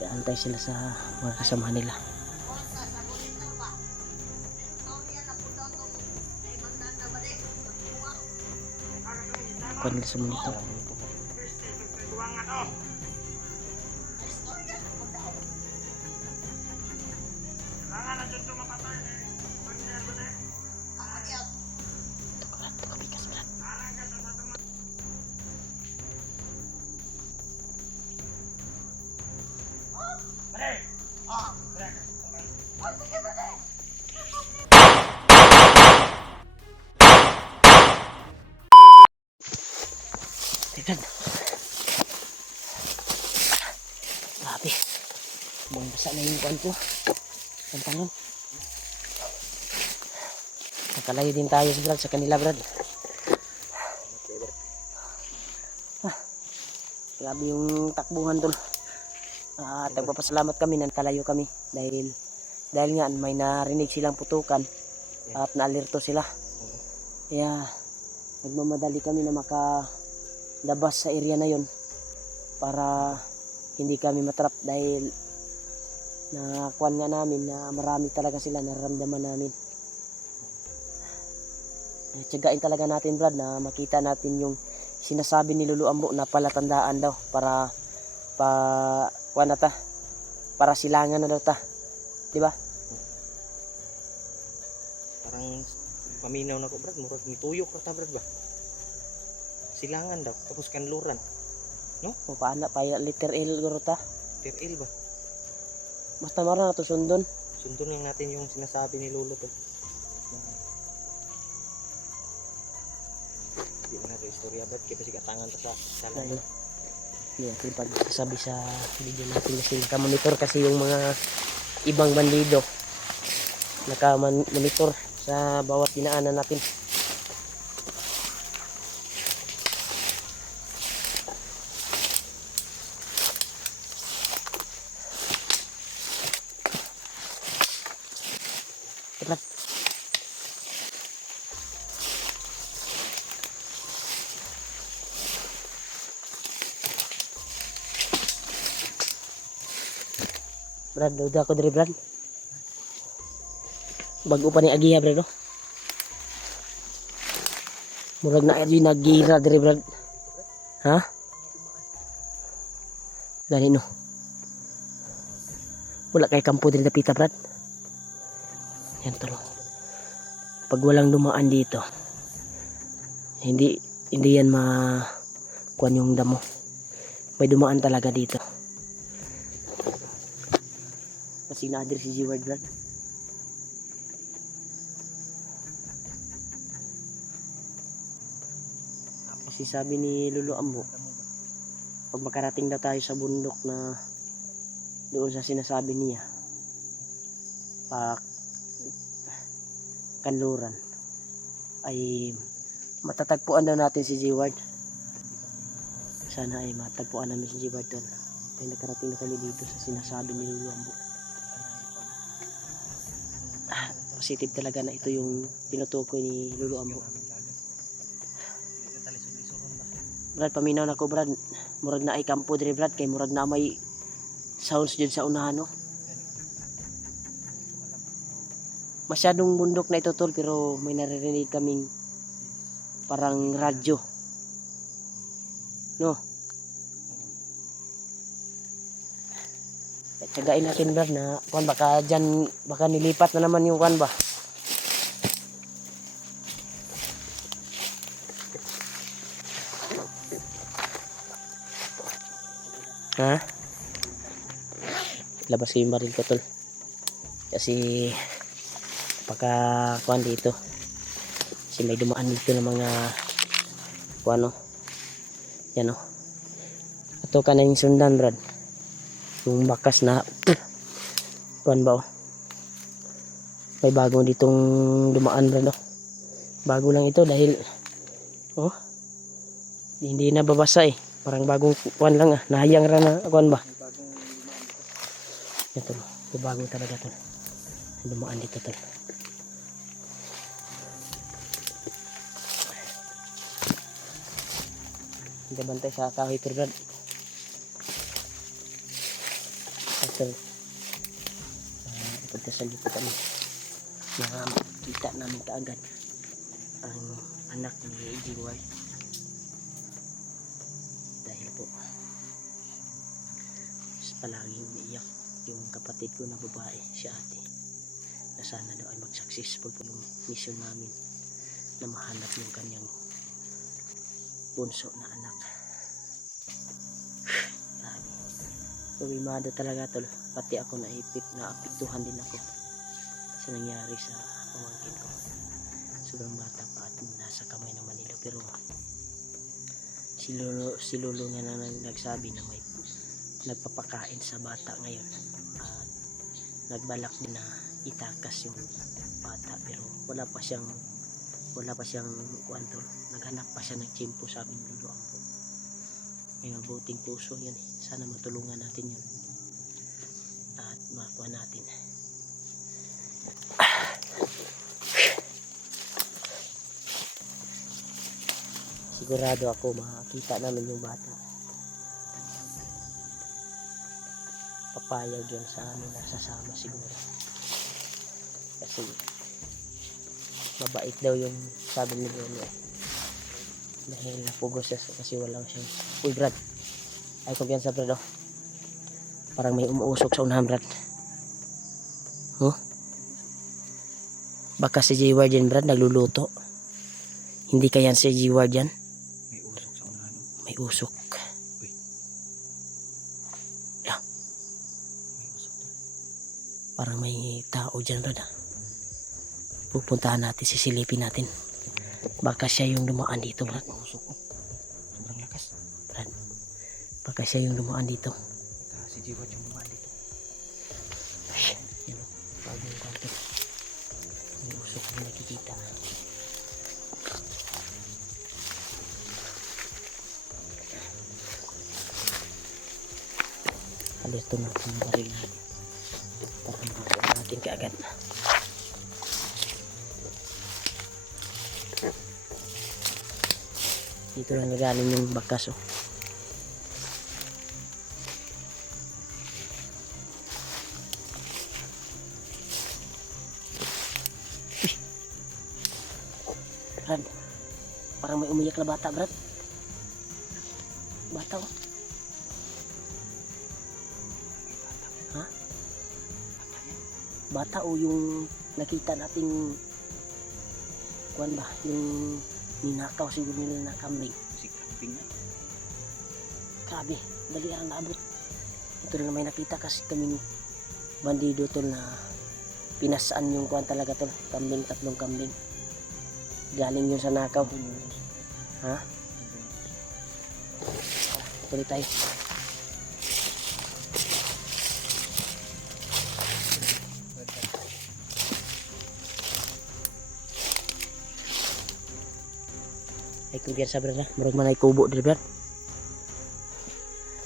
Nag-aantay sila sa mga kasama nila. Kuha nila sa monitor. Tignan. Grabe. Buong basa na yung kuwan ko. Pantalon. Nakalayo din tayo sa kanila, Brad. Grabe yung takbuhan tol. Nagpapasalamat kami na nakalayo kami dahil nga may narinig silang putukan at naalerto sila. Kaya nagmamadali kami na makalabas sa area na yon para hindi kami matrap dahil nakuan nga namin na marami talaga sila, nararamdaman namin. Tiyagain talaga natin, Brad, na makita natin yung sinasabi ni Lulu Ambo na palatandaan daw para para silangan na daw ta. Di ba? Parang paminaw na ko, Brad, murag nituyok ka ta, Brad ba? Silangan daw, tapos kanluran. No? O paano pa liter L guro ta? Tiril ba? Basta mara na to sundon. Sundon lang natin yung sinasabi ni Lolo to. Hindi na ito istorya, Brad, kaya kasi katangan ta sa salang. Yan, yung pagsasabi sa video natin kasi nakamonitor kasi yung mga ibang bandido. Nakamonitor sa bawat dinaanan natin. Brad. Brad, duda ko diri, Brad. Bago pa ni Agiha, Brad, no? Murag na adi nagira diri, Brad. Ha? Gani no. Wala kay kampo diri dapita, Brad. Yan tolo. Pag walang dumaan dito, hindi yan kuan yung damo. May dumaan talaga dito. Kasi na-adder si G-Word, Brad. Kasi sabi ni Lulu Ambo, pag makarating daw tayo sa bundok na doon sa sinasabi niya, kanluran, ay matatagpuan daw natin si G-Word. Sana ay matagpuan namin si G-Word doon. Kaya nakarating na kami dito sa sinasabi ni Lulu Ambo. Positive talaga na ito yung tinutukoy ni Lulu Ambo. Brad, paminaw na ko, Brad. Murag na ay kampo diri, Brad, kay murag na may sounds dyan sa unahan, no? Masyadong bundok na ito, tol, pero may naririnig kaming parang radyo, no? Tsagain natin, Brad, na kuan baka dyan, baka nilipat na naman yung kuan ba. Ha? Labas ko yung baril ko, tol. Kasi baka kuan dito. Kasi may dumaan dito ng mga kuan, no? Yan, no? Ito ka na yung sundan, Brad. Yung bakas na kuan ba, oh. May bagong ditong dumaan, Brad, no? Bago lang ito dahil oh, hindi na babasa eh. Parang bagong kuan lang, nahayang ra na kuan ba. Ito, ito bago talaga to. Dumaan dito, tol. Hindi bantay sa kahoy, Brad. dito. Pagkasal dito kami. Nakita namin kaagad ang anak ni Jiwar. Dahil po palaging umiiyak yung kapatid ko na babae, si ate, na sana daw ay mag-successful po yung mission namin na mahanap yung kanyang bunso na anak. Grabe. Pumimado talaga tol. Pati ako naapektuhan din ako sa nangyari sa pamangkin ko. Sobrang bata pa at nasa kamay ng Manila. Pero si Lolo nga na nagsabi na may nagpapakain sa bata ngayon. At nagbalak din na itakas yung bata. Pero wala pa siyang kuwantol. Naghanap pa siya ng tiyempo, sabi ng Lolo Ampo. May mabuting puso yun eh. Sana matulungan natin yun at makuha natin. Sigurado ako makakita namin yung bata. Papayag yun sa amin na sasama siguro. Kasi mabait daw yung sabi ni Lolo. Dahil napugos siya kasi walang siyang... Uy Brad, ay kumpiyansa Brad oh. Parang may umuusok sa unahan Brad. Huh? Baka si Jiwar dyan Brad nagluluto. Hindi kaya si Jiwar dyan? May usok sa unahan. May usok. Uy. La. May usok doon. Parang may tao dyan Brad ah. Pupuntahan natin, sisilipin natin. Baka siya yung dumaan dito Brad. Usok oh. Sobrang lakas. Brad, baka siya yung dumaan dito. Si Jiwar yung dumaan dito. Ay, yan o. Bago yung kwarto. May usok na nakikita. Alerto natin yung baril natin. Para makakuha natin kaagad. Dito lang nagaling yung bakas oh. Brad, parang may umiyak na bata Brad. Bata oh. Ha? Bata o yung nakita nating kuwan ba? Yung ninakaw siguro nila na kambing. Si kambing na. Grabe, dali ang naabot. Ito na may nakita kasi kaming bandido tol na pinasaan yung kuwan talaga tol. Kambing, 3 kambing. Galing yun sa nakaw. Ha? Tuloy tayo. Ay kumpiyansa Brad na. Marag man ay kubo dito Brad.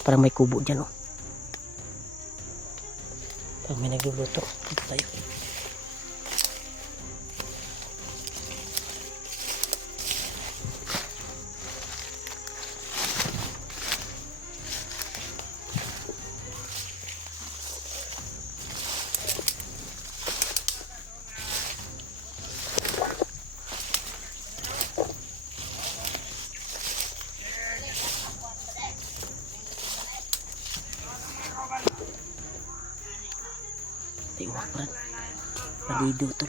Parang may kubo dyan oh. Parang may nagluluto. Dito tayo. Tiwak Brad. Bandido tol.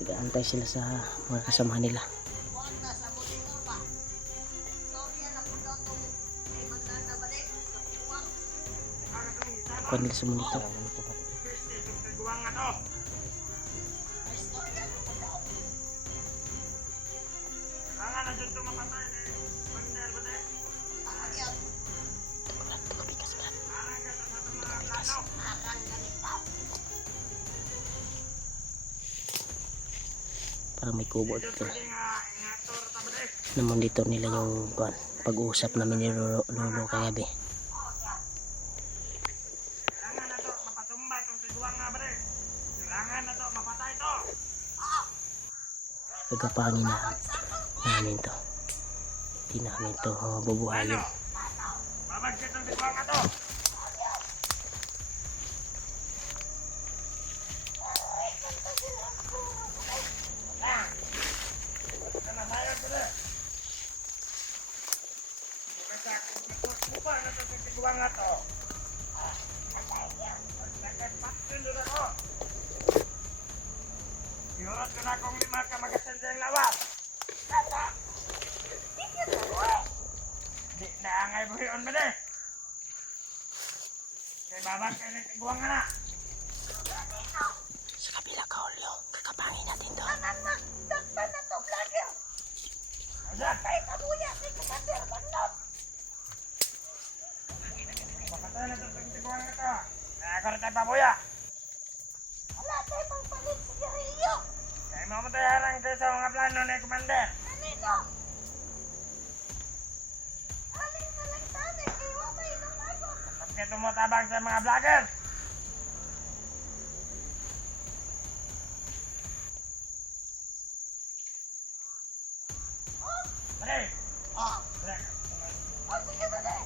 Nag-aantay sila sa mga kasamahan nila. Kuha nila sa monitor. Parang may kubo dito. Na monitor nila yung pag-uusap namin ni Lolo kagabi. Gagapangin namin to. Hindi namin to bubuhayin. Babagsit ang bigwang na to! Iurot ko na kung lima ka magasan dyan lawas. Di na angay buhion ba de? Kay babag kay nagtiguang na. Sa kabila ka, Julio. Gagapangin natin to. Dakpan na to, vlogger! Kay kabuya, si Commander Bagnot! Pakatay na itong tiguang na to. Nakakaroon tayo pabuya. Wala tayo pang palit si Garillo! Kaya mamatay harang kayo sa mga plano ni Commander. Anito? Aling na lang tani, iwa pa itong ako! Pagka tumutabang sa mga vlogger. Balik! Oh, Balik! oh, sige ba de?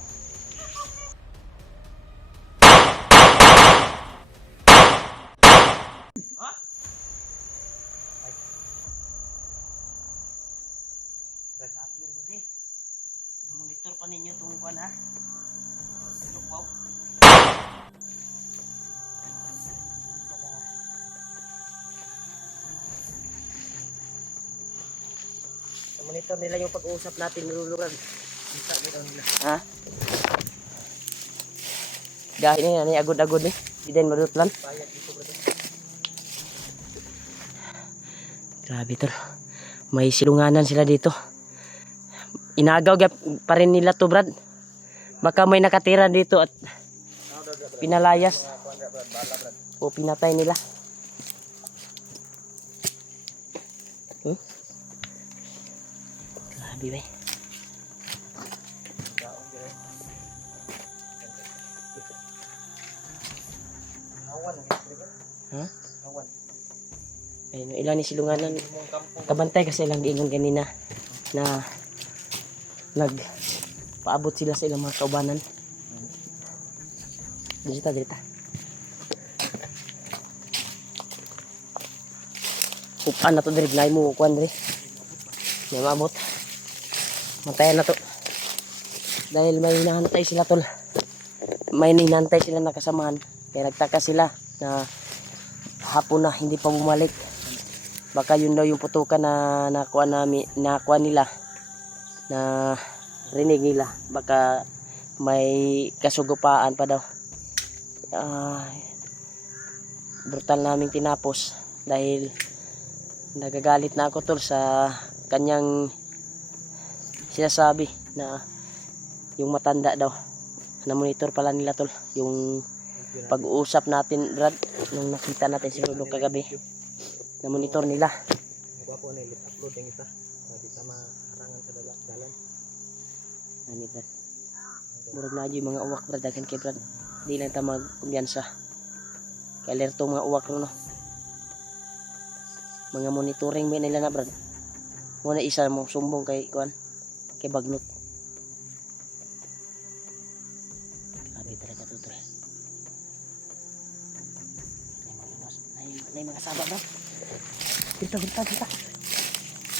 Vlogger ba di? Monitor pa ninyo itong kuwan ha? Wow. Monitor nila yung pag-uusap natin niluluran. Kita nila nila. Ha? Dahil ni agod-agod ni. Di din madutlan. Bayad dito bro. Grabe tol. May silunganan sila dito. Inagaw pa rin nila to Brad. Baka may nakatira dito at pinalayas. O pinatay nila. Grabe ba? Awan Ha? Awan. Ayun, ilan ni silunganan. Kabantay kasi lang giingon kanina na paabot sila sa ilang mga kaubanan. Dirita. Upan na to diri, nay mo kuan diri. May maabot. Matayan na to. Dahil may hinahantay sila tol. May hinahantay sila na kasamahan. Kaya nagtaka sila na hapon na hindi pa bumalik. Baka yun daw yung putukan na nakuha nila. Na rinig nila. Baka may kasugupaan pa daw. Brutal naming tinapos. Dahil nagagalit na ako tol sa kanyang sinasabi na yung matanda daw. Na monitor pala nila tol. Yung pag-uusap natin Brad nung nakita natin si Lolo kagabi. Na monitor nila. Gwapo na upload yung isa. Di ta maharangan sa dalan. Ani Brad. Murag na yung mga uwak Brad. Dagan kay Brad. Di lang ta magkumbiyansa. Kaya alerto mga uwak no. Mga monitoring may nila na Brad. Muna isa mo sumbong kay kuan. Kay Bagnot. Grabe talaga to tol. May mga sabak ba? Kita.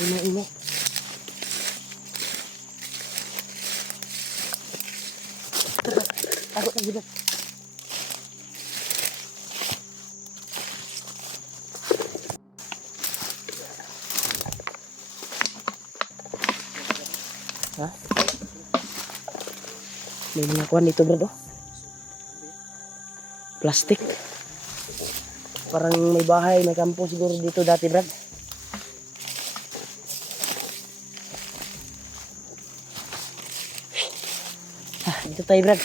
Ina. Takut lagi dah. Hah? May mga kuan dito bro. Plastik. Parang may bahay, may kampo siguro dito dati Brad. Dito tayo Brad.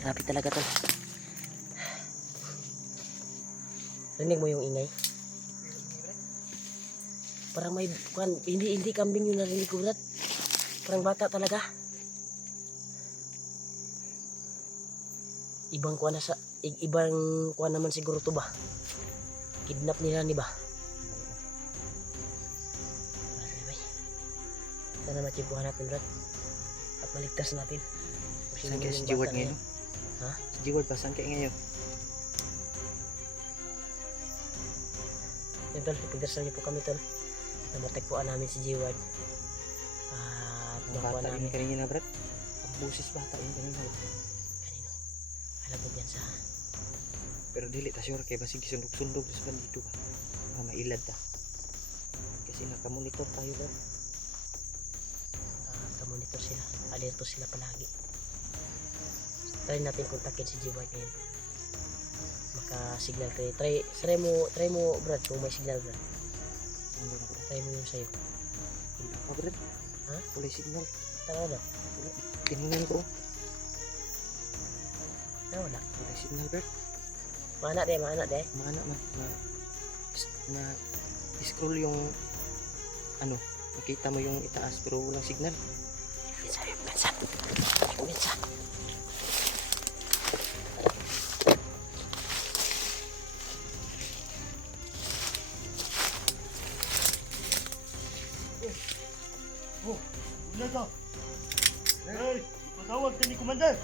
Grabe talaga to. Rinig mo yung ingay? Parang may hindi kambing yung narinig ko Brad. Parang bata talaga. Ibang kuha naman siguro to ba? Kidnap nila ni ba? Sana matsimpuhan natin, Brad. At maligtas natin. Kung sino Saan kaya yung si Jeward bata na ngayon? yan. Ha? Si Jeward pa, saan kaya ngayon? Yan, Tol. Ipagdarasal niyo po kami, Tol. Na matagpuan namin si Jeward. At Ang makuha bata yun namin. kanina, Brad. Ang busis bata yun kanina. Kanino? Alam mo yan sa... Pero dili ta sure kay basig sundog-sundog sa dito ba. Mailad ta. Kasi naka-monitor tayo, Brad. Kamonitor sila. Alerto sila palagi. Try natin kontakin si Jeward ngayon. Maka-signal tayo. Try mo, Brad, kung may signal, Brad. Ano na, Brad? Try mo yung sayo. Wala pa, Brad. Ha? Wala signal. Tara na. Tiningan ko. Wala. Wala signal, Brad. Mana deh. Mga anak na scroll yung ano, nakita mo yung itaas pero walang signal. Minsan. Oh, wala to. Hey, patawag ka ni Commander.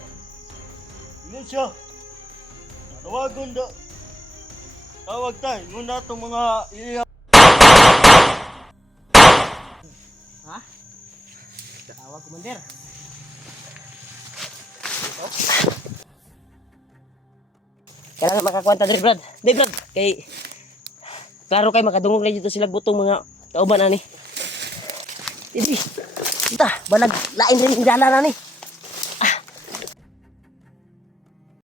Ingon siya. Tawagon da. Tawag tayo. Ingon na itong mga iya. Tawag, Commander. Kailangan makakwanta dari Brad. Di Brad, kay klaro kay makadungog na dito sila butong mga kauban ani. Hindi. Kita, banag lain rin ang dala na ni.